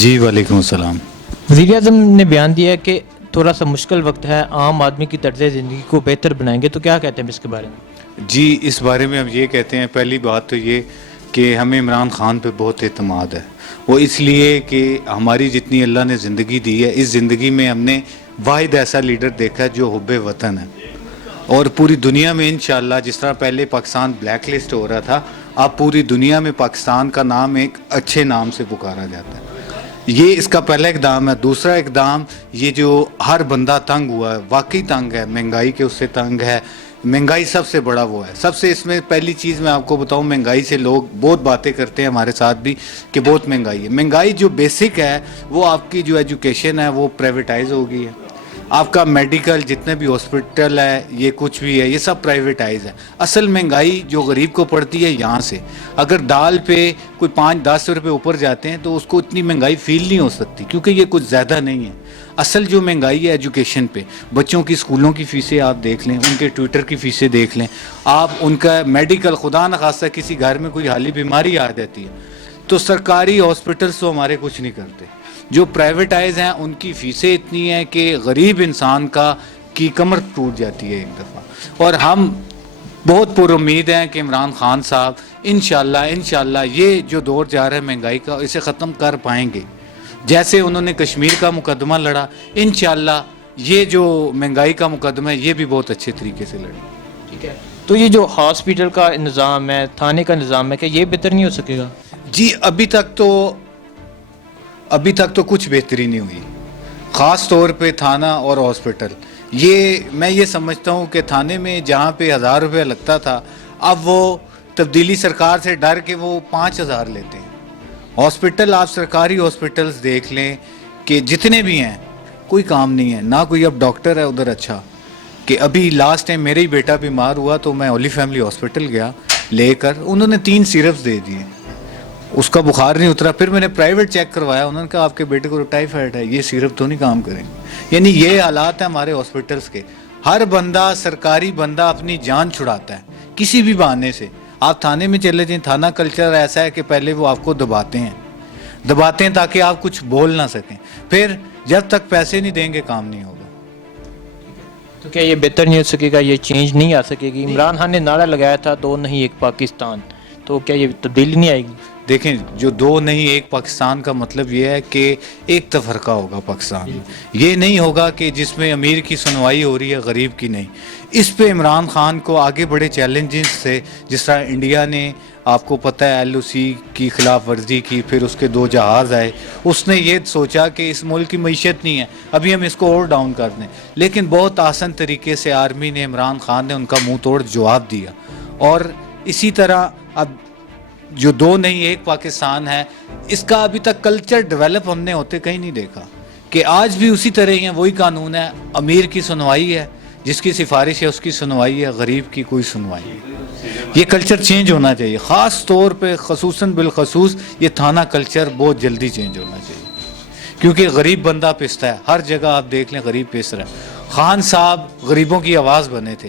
جی وعلیکم السلام۔ وزیر اعظم نے بیان دیا ہے کہ تھوڑا سا مشکل وقت ہے، عام آدمی کی طرز زندگی کو بہتر بنائیں گے، تو کیا کہتے ہیں اس کے بارے میں؟ جی اس بارے میں ہم یہ کہتے ہیں، پہلی بات تو یہ کہ ہمیں عمران خان پہ بہت اعتماد ہے۔ وہ اس لیے کہ ہماری جتنی اللہ نے زندگی دی ہے، اس زندگی میں ہم نے واحد ایسا لیڈر دیکھا ہے جو حب وطن ہے، اور پوری دنیا میں انشاءاللہ جس طرح پہلے پاکستان بلیک لسٹ ہو رہا تھا، اب پوری دنیا میں پاکستان کا نام ایک اچھے نام سے پکارا جاتا ہے۔ یہ اس کا پہلا اقدام ہے۔ دوسرا اقدام یہ جو ہر بندہ تنگ ہوا ہے، واقعی تنگ ہے، مہنگائی کے اس سے تنگ ہے۔ مہنگائی سب سے بڑا وہ ہے، سب سے اس میں پہلی چیز میں آپ کو بتاؤں، مہنگائی سے لوگ بہت باتیں کرتے ہیں ہمارے ساتھ بھی کہ بہت مہنگائی ہے۔ مہنگائی جو بیسک ہے وہ آپ کی جو ایجوکیشن ہے وہ پرائیویٹائز ہو گئی ہے۔ آپ کا میڈیکل جتنے بھی ہاسپٹل ہے، یہ کچھ بھی ہے، یہ سب پرائیویٹائز ہے۔ اصل مہنگائی جو غریب کو پڑتی ہے یہاں سے، اگر دال پہ کوئی 5-10 روپے اوپر جاتے ہیں تو اس کو اتنی مہنگائی فیل نہیں ہو سکتی، کیونکہ یہ کچھ زیادہ نہیں ہے۔ اصل جو مہنگائی ہے ایجوکیشن پہ، بچوں کی اسکولوں کی فیسیں آپ دیکھ لیں، ان کے ٹویٹر کی فیسیں دیکھ لیں، آپ ان کا میڈیکل، خدا نخواستہ کسی گھر میں کوئی حالی بیماری آ جاتی ہے تو سرکاری ہاسپٹلس تو ہمارے کچھ نہیں کرتے۔ جو پرائیویٹائز ہیں ان کی فیسیں اتنی ہیں کہ غریب انسان کی کمر ٹوٹ جاتی ہے ایک دفعہ۔ اور ہم بہت پر امید ہیں کہ عمران خان صاحب انشاءاللہ یہ جو دور جا رہا ہے مہنگائی کا، اسے ختم کر پائیں گے۔ جیسے انہوں نے کشمیر کا مقدمہ لڑا، انشاءاللہ یہ جو مہنگائی کا مقدمہ ہے یہ بھی بہت اچھے طریقے سے لڑیں۔ ٹھیک ہے، تو یہ جو ہاسپٹل کا نظام ہے، تھانے کا نظام ہے، کہ یہ بہتر نہیں ہو سکے گا؟ جی ابھی تک تو کچھ بہتری نہیں ہوئی، خاص طور پہ تھانہ اور ہاسپٹل۔ میں یہ سمجھتا ہوں کہ تھانے میں جہاں پہ 1000 روپیہ لگتا تھا، اب وہ تبدیلی سرکار سے ڈر کے وہ 5000 لیتے ہیں۔ ہاسپٹل، آپ سرکاری ہاسپٹلز دیکھ لیں کہ جتنے بھی ہیں کوئی کام نہیں ہے، نہ کوئی اب ڈاکٹر ہے ادھر۔ اچھا کہ ابھی لاسٹ ٹائم میرا ہی بیٹا بیمار ہوا تو میں ہولی فیملی ہاسپٹل گیا لے کر، انہوں نے 3 سیرپس دے دیے، اس کا بخار نہیں اترا۔ پھر میں نے پرائیویٹ چیک کروایا، انہوں نے کہا آپ کے بیٹے کو ٹائیفائڈ ہے، یہ سیرپ تو نہیں کام کریں گے۔ یعنی یہ حالات ہیں ہمارے ہاسپٹلس کے۔ ہر بندہ، سرکاری بندہ اپنی جان چھڑاتا ہے کسی بھی بہانے سے۔ آپ تھانے میں چلے جائیں، تھانہ کلچر ایسا ہے کہ پہلے وہ آپ کو دباتے ہیں تاکہ آپ کچھ بول نہ سکیں، پھر جب تک پیسے نہیں دیں گے کام نہیں ہوگا۔ تو کیا یہ بہتر نہیں ہو سکے گا، یہ چینج نہیں آ سکے گی؟ عمران خان نے نعرہ لگایا تھا 2 نہیں 1 پاکستان، تو کیا یہ تبدیلی نہیں آئے گی؟ دیکھیں، جو 2 نہیں 1 پاکستان کا مطلب یہ ہے کہ ایک تفرقہ ہوگا پاکستان میں۔ یہ نہیں ہوگا کہ جس میں امیر کی سنوائی ہو رہی ہے غریب کی نہیں۔ اس پہ عمران خان کو آگے بڑے چیلنجز سے، جس طرح انڈیا نے آپ کو پتہ ہے LOC کی خلاف ورزی کی، پھر اس کے 2 جہاز آئے، اس نے یہ سوچا کہ اس ملک کی معیشت نہیں ہے، ابھی ہم اس کو اور ڈاؤن کر دیں، لیکن بہت آسان طریقے سے آرمی نے، عمران خان نے ان کا منہ توڑ جواب دیا۔ اور اسی طرح اب جو 2 نہیں 1 پاکستان ہے، اس کا ابھی تک کلچر ڈیولپ ہم نے ہوتے کہیں نہیں دیکھا، کہ آج بھی اسی طرح ہی ہیں، وہی قانون ہے، امیر کی سنوائی ہے، جس کی سفارش ہے اس کی سنوائی ہے، غریب کی کوئی سنوائی نہیں۔ یہ کلچر چینج ہونا چاہیے، خاص طور پہ خصوصاً بالخصوص یہ تھانہ کلچر بہت جلدی چینج ہونا چاہیے، کیونکہ غریب بندہ پستا ہے، ہر جگہ آپ دیکھ لیں غریب پس رہا ہے۔ خان صاحب غریبوں کی آواز بنے تھے،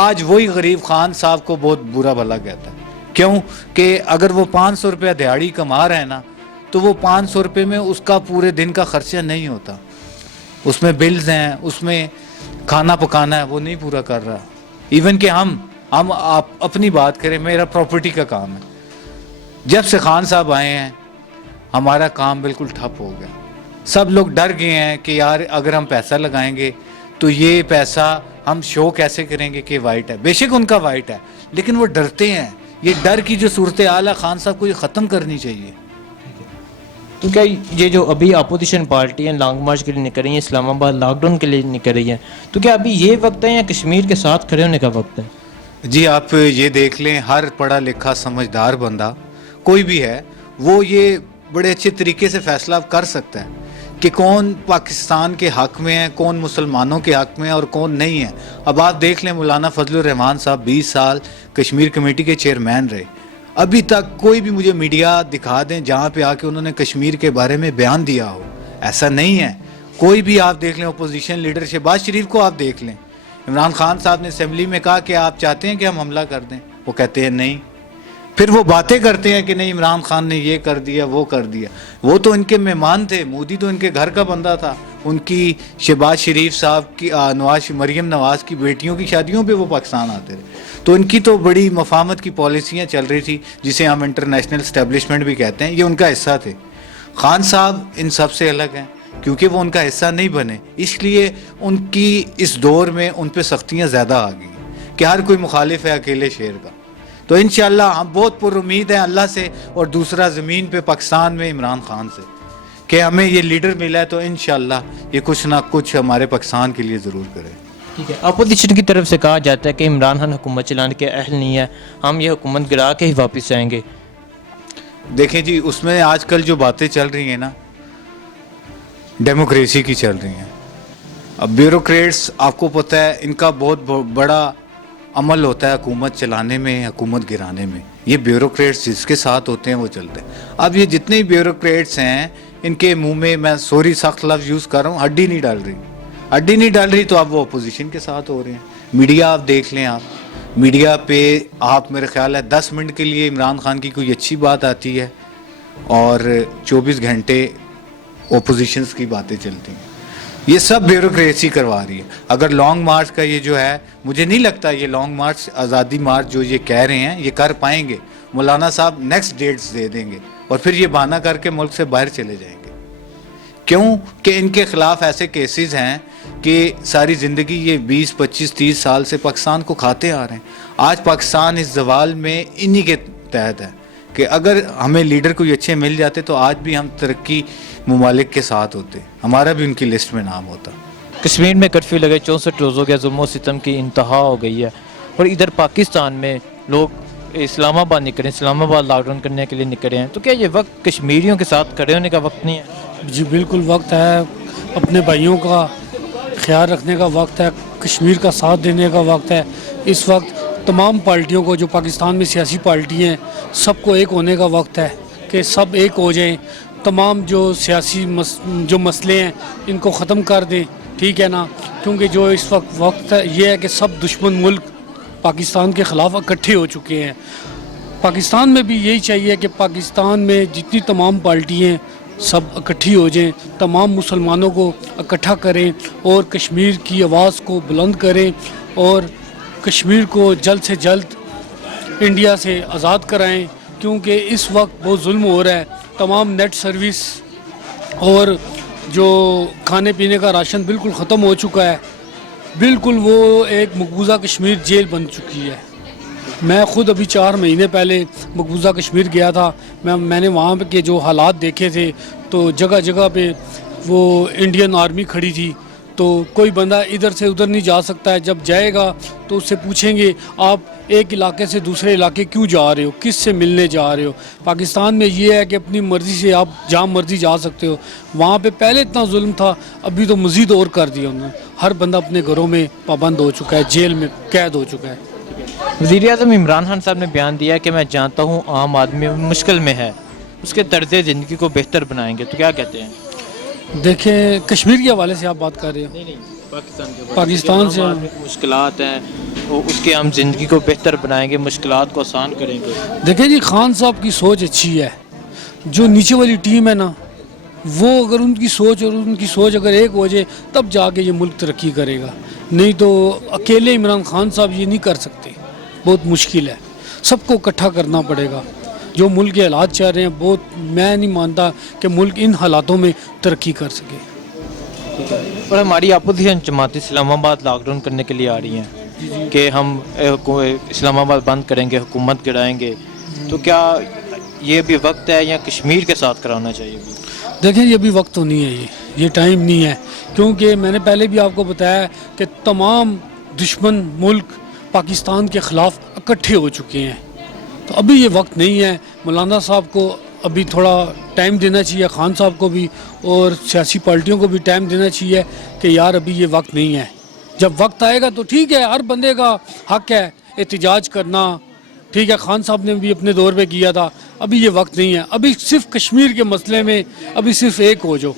آج وہی غریب خان صاحب کو بہت برا بھلا کہتا ہے۔ کیوں کہ اگر وہ 500 روپیہ دیہاڑی کما رہے ہیں نا، تو وہ 500 روپے میں اس کا پورے دن کا خرچہ نہیں ہوتا، اس میں بلز ہیں، اس میں کھانا پکانا ہے، وہ نہیں پورا کر رہا۔ ایون کہ ہم آپ اپنی بات کریں، میرا پراپرٹی کا کام ہے، جب سے خان صاحب آئے ہیں ہمارا کام بالکل ٹھپ ہو گیا۔ سب لوگ ڈر گئے ہیں کہ یار اگر ہم پیسہ لگائیں گے تو یہ پیسہ ہم شو کیسے کریں گے کہ وائٹ ہے۔ بے شک ان کا وائٹ ہے، لیکن وہ ڈرتے ہیں۔ یہ ڈر کی جو صورتحال ہے، خان صاحب کو یہ ختم کرنی چاہیے۔ تو کیا یہ جو ابھی اپوزیشن پارٹی ہیں لانگ مارچ کے لیے نکل رہی ہیں، اسلام آباد لاک ڈاؤن کے لیے نکل رہی ہیں، تو کیا ابھی یہ وقت ہے یا کشمیر کے ساتھ کھڑے ہونے کا وقت ہے؟ جی آپ یہ دیکھ لیں، ہر پڑھا لکھا سمجھدار بندہ کوئی بھی ہے، وہ یہ بڑے اچھے طریقے سے فیصلہ کر سکتا ہے کہ کون پاکستان کے حق میں ہے، کون مسلمانوں کے حق میں ہے اور کون نہیں ہے۔ اب آپ دیکھ لیں، مولانا فضل الرحمان صاحب 20 سال کشمیر کمیٹی کے چیئرمین رہے، ابھی تک کوئی بھی مجھے میڈیا دکھا دیں جہاں پہ آ کے انہوں نے کشمیر کے بارے میں بیان دیا ہو، ایسا نہیں ہے۔ کوئی بھی آپ دیکھ لیں، اپوزیشن لیڈر شہباز شریف کو آپ دیکھ لیں، عمران خان صاحب نے اسمبلی میں کہا کہ آپ چاہتے ہیں کہ ہم حملہ کر دیں، وہ کہتے ہیں نہیں۔ پھر وہ باتیں کرتے ہیں کہ نہیں عمران خان نے یہ کر دیا وہ کر دیا. وہ تو ان کے مہمان تھے, مودی تو ان کے گھر کا بندہ تھا. ان کی شہباز شریف صاحب کی مریم نواز کی بیٹیوں کی شادیوں پہ وہ پاکستان آتے تھے. تو ان کی تو بڑی مفاہمت کی پالیسیاں چل رہی تھی جسے ہم انٹرنیشنل اسٹیبلشمنٹ بھی کہتے ہیں, یہ ان کا حصہ تھے. خان صاحب ان سب سے الگ ہیں کیونکہ وہ ان کا حصہ نہیں بنے, اس لیے ان کی اس دور میں ان پہ سختیاں زیادہ آ گئی کہ ہر کوئی مخالف ہے اکیلے شیر کا. تو انشاءاللہ ہم بہت پر امید ہیں اللہ سے, اور دوسرا زمین پہ پاکستان میں عمران خان سے کہ ہمیں یہ لیڈر ملا ہے تو انشاءاللہ یہ کچھ نہ کچھ ہمارے پاکستان کے لیے ضرور کرے. ٹھیک ہے. اپوزیشن کی طرف سے کہا جاتا ہے کہ عمران خان حکومت چلانے کے اہل نہیں ہے, ہم یہ حکومت گرا کے ہی واپس آئیں گے. دیکھیں جی, اس میں آج کل جو باتیں چل رہی ہیں نا ڈیموکریسی کی چل رہی ہیں. اب بیوروکریٹس آپ کو پتہ ہے ان کا بہت بڑا عمل ہوتا ہے حکومت چلانے میں, حکومت گرانے میں. یہ بیوروکریٹس جس کے ساتھ ہوتے ہیں وہ چلتے ہیں. اب یہ جتنے بیوروکریٹس ہیں ان کے منہ میں سوری سخت لفظ یوز کر رہا ہوں, ہڈی نہیں ڈال رہی تو اب وہ اپوزیشن کے ساتھ ہو رہے ہیں. میڈیا آپ دیکھ لیں, آپ میڈیا پہ آپ میرے خیال ہے 10 منٹ کے لیے عمران خان کی کوئی اچھی بات آتی ہے اور 24 گھنٹے اپوزیشنز کی باتیں چلتی ہیں. یہ سب بیوروکریسی کروا رہی ہے. اگر لانگ مارچ کا یہ جو ہے, مجھے نہیں لگتا یہ لانگ مارچ آزادی مارچ جو یہ کہہ رہے ہیں یہ کر پائیں گے. مولانا صاحب نیکسٹ ڈیٹس دے دیں گے اور پھر یہ بہانہ کر کے ملک سے باہر چلے جائیں گے. کیوں کہ ان کے خلاف ایسے کیسز ہیں کہ ساری زندگی یہ 20 25 30 سال سے پاکستان کو کھاتے آ رہے ہیں. آج پاکستان اس زوال میں انہی کے تحت ہے کہ اگر ہمیں لیڈر کوئی اچھے مل جاتے تو آج بھی ہم ترقی ممالک کے ساتھ ہوتے, ہمارا بھی ان کی لسٹ میں نام ہوتا. کشمیر میں کرفیو لگے 64 روز ہو گیا, ظلم و ستم کی انتہا ہو گئی ہے, اور ادھر پاکستان میں لوگ اسلام آباد نکلے, اسلام آباد لاک ڈاؤن کرنے کے لیے نکلے ہیں. تو کیا یہ وقت کشمیریوں کے ساتھ کھڑے ہونے کا وقت نہیں ہے؟ جی بالکل وقت ہے, اپنے بھائیوں کا خیال رکھنے کا وقت ہے, کشمیر کا ساتھ دینے کا وقت ہے. اس وقت تمام پارٹیوں کو, جو پاکستان میں سیاسی پارٹی ہیں, سب کو ایک ہونے کا وقت ہے کہ سب ایک ہو جائیں. تمام جو سیاسی جو مسئلے ہیں ان کو ختم کر دیں, ٹھیک ہے نا. کیونکہ جو اس وقت یہ ہے کہ سب دشمن ملک پاکستان کے خلاف اکٹھے ہو چکے ہیں. پاکستان میں بھی یہی چاہیے کہ پاکستان میں جتنی تمام پارٹی ہیں سب اکٹھی ہو جائیں, تمام مسلمانوں کو اکٹھا کریں اور کشمیر کی آواز کو بلند کریں اور کشمیر کو جلد سے جلد انڈیا سے آزاد کرائیں. کیونکہ اس وقت بہت ظلم ہو رہا ہے. تمام نیٹ سروس اور جو کھانے پینے کا راشن بالکل ختم ہو چکا ہے. بالکل وہ ایک مقبوضہ کشمیر جیل بن چکی ہے. میں خود ابھی 4 مہینے پہلے مقبوضہ کشمیر گیا تھا. میں نے وہاں کے جو حالات دیکھے تھے تو جگہ جگہ پہ وہ انڈین آرمی کھڑی تھی. تو کوئی بندہ ادھر سے ادھر نہیں جا سکتا ہے. جب جائے گا تو اس سے پوچھیں گے آپ ایک علاقے سے دوسرے علاقے کیوں جا رہے ہو, کس سے ملنے جا رہے ہو. پاکستان میں یہ ہے کہ اپنی مرضی سے آپ جہاں مرضی جا سکتے ہو. وہاں پہ پہلے اتنا ظلم تھا, ابھی تو مزید اور کر دیا انہوں نے. ہر بندہ اپنے گھروں میں پابند ہو چکا ہے, جیل میں قید ہو چکا ہے. وزیر اعظم عمران خان صاحب نے بیان دیا کہ میں جانتا ہوں عام آدمی مشکل میں ہے, اس کے طرز زندگی کو بہتر بنائیں گے. تو کیا کہتے ہیں؟ دیکھیں کشمیر کے حوالے سے آپ بات کر رہے ہو. نہیں پاکستان سے مشکلات ہیں, وہ اس کے ہم زندگی کو بہتر بنائیں گے, مشکلات کو آسان کریں گے. دیکھیں جی, خان صاحب کی سوچ اچھی ہے. جو نیچے والی ٹیم ہے نا, وہ اگر ان کی سوچ اگر ایک ہو جائے تب جا کے یہ ملک ترقی کرے گا. نہیں تو اکیلے عمران خان صاحب یہ نہیں کر سکتے, بہت مشکل ہے. سب کو اکٹھا کرنا پڑے گا. جو ملک کے حالات چل رہے ہیں, بہت میں نہیں مانتا کہ ملک ان حالاتوں میں ترقی کر سکے. اور ہماری اپوزیشن جماعت اسلام آباد لاک ڈاؤن کرنے کے لیے آ رہی ہیں کہ ہم اسلام آباد بند کریں گے, حکومت گرائیں گے. تو کیا یہ بھی وقت ہے یا کشمیر کے ساتھ کرانا چاہیے؟ دیکھیں یہ بھی وقت تو نہیں ہے, یہ ٹائم نہیں ہے. کیونکہ میں نے پہلے بھی آپ کو بتایا کہ تمام دشمن ملک پاکستان کے خلاف اکٹھے ہو چکے ہیں. تو ابھی یہ وقت نہیں ہے. مولانا صاحب کو ابھی تھوڑا ٹائم دینا چاہیے, خان صاحب کو بھی اور سیاسی پارٹیوں کو بھی ٹائم دینا چاہیے کہ یار ابھی یہ وقت نہیں ہے. جب وقت آئے گا تو ٹھیک ہے, ہر بندے کا حق ہے احتجاج کرنا, ٹھیک ہے. خان صاحب نے بھی اپنے دور پہ کیا تھا. ابھی یہ وقت نہیں ہے. ابھی صرف کشمیر کے مسئلے میں ابھی صرف ایک ہو جو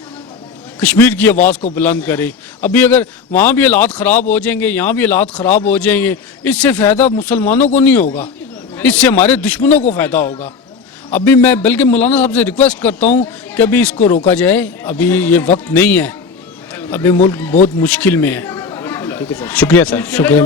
کشمیر کی آواز کو بلند کرے. ابھی اگر وہاں بھی حالات خراب ہو جائیں گے, یہاں بھی حالات خراب ہو جائیں گے, اس سے فائدہ مسلمانوں کو نہیں ہوگا. اس سے ہمارے دشمنوں کو فائدہ ہوگا. ابھی میں بلکہ مولانا صاحب سے ریکویسٹ کرتا ہوں کہ ابھی اس کو روکا جائے, ابھی یہ وقت نہیں ہے, ابھی ملک بہت مشکل میں ہے. شکریہ سر. شکریہ.